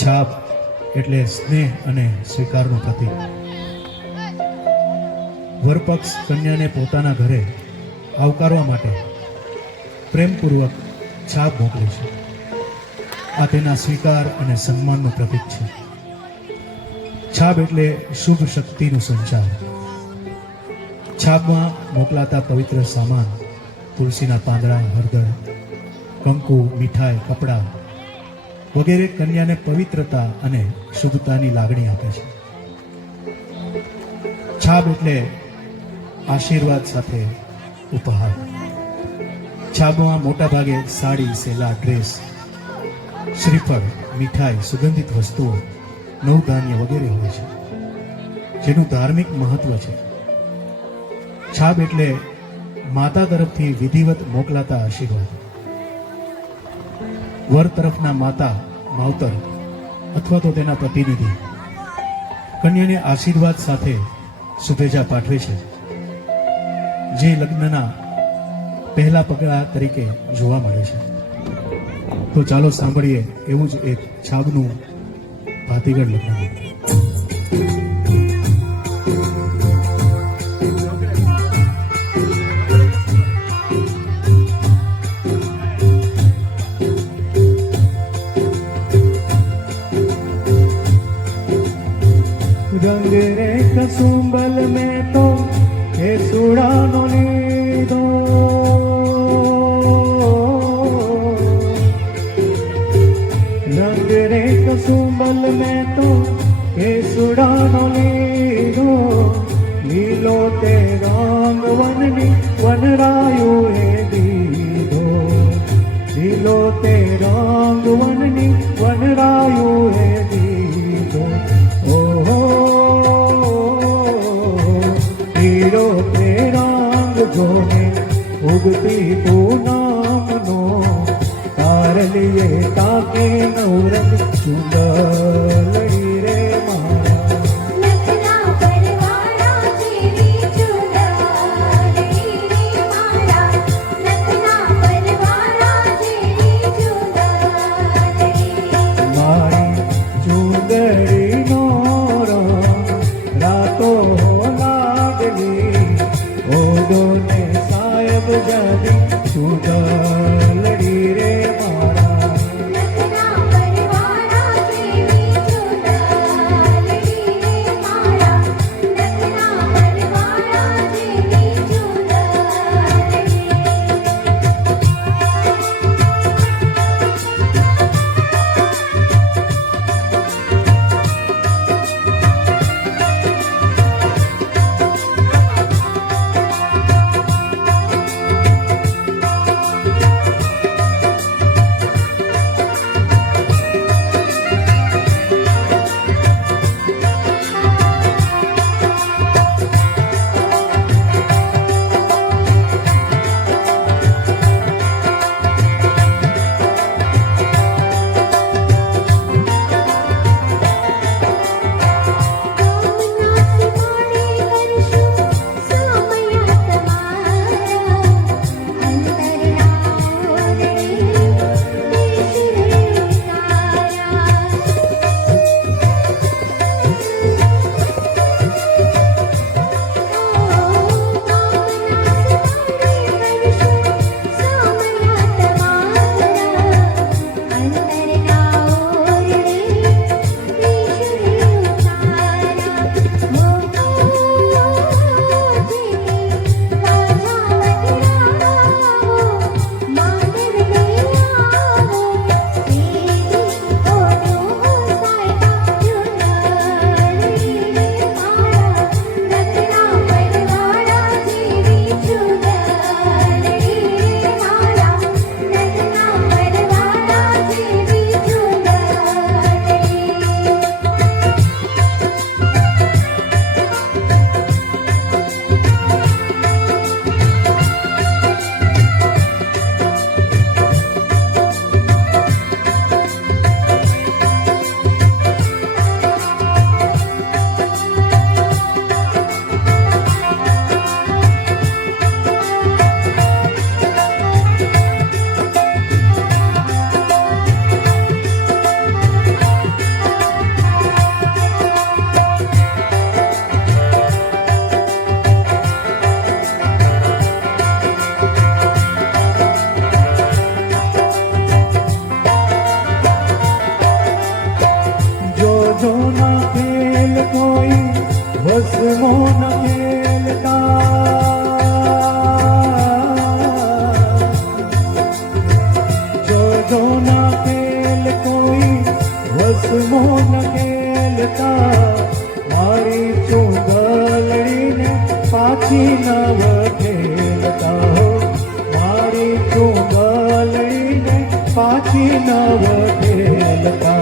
છાપ એટલે સ્નેહ અને સ્વીકારનું પ્રતીક. વરપક્ષ કન્યાને પોતાના ઘરે આવકારવા માટે પ્રેમપૂર્વક છાપ મોકલે છે. આ તેના સ્વીકાર અને સન્માનનું પ્રતીક છે. છાપ એટલે શુભ શક્તિનું સંચાર. છાપમાં મોકલાતા પવિત્ર સામાન, તુલસીના પાંદડા, હળદર, કંકુ, મીઠાઈ, કપડાં વગેરે કન્યાને પવિત્રતા અને શુભતાની લાગણી આપે છે. છાપ એટલે આશીર્વાદ સાથે ઉપહાર. છાપમાં મોટા ભાગે સાડી, સેલા, ડ્રેસ, શ્રીફળ, મીઠાઈ, સુગંધિત વસ્તુઓ, નવધાન્ય વગેરે હોય છે, જેનું ધાર્મિક મહત્વ છે. છાપ એટલે માતા તરફથી વિધિવત મોકલાતા આશીર્વાદ. વર તરફના માતા, માવતર અથવા તો તેના પ્રતિનિધિ કન્યાને આશીર્વાદ સાથે શુભેચ્છા પાઠવે છે, જે લગ્નના પહેલા પગલા તરીકે જોવા મળે છે. તો ચાલો સાંભળીએ એવું જ એક છાબનું ભાતીગળ લગ્ન. रंग रे कसुंबल में तो हे सुड़ानो लीधो, रंग रे कसुंबल में तो हे सुड़ानो लीधो, लीलो ते रंग वननी वनरायु हे दीधो, लीलो ते रंग वननी वनरायु हे दीधो. हीरो ते रंग जोने उगती पूनम नो, तार लिए ताके नवरंग चुंदड़ी रे मारा. नखना परवाड़ा तेरी चुंदड़ी रे मारा, नखना परवाड़ा तेरी चुंदड़ी. मारी चुंदड़ी नो रातो ओदोने साहेब जादी चुंदड़ी रे मारा. नखना परवाड़ा तेरी રસમો ન ખેલતા મારી ચુંદલડીને પાછી નવ ખેલતા હો મારી ચુંદલડીને પાછી નવ ખેલતા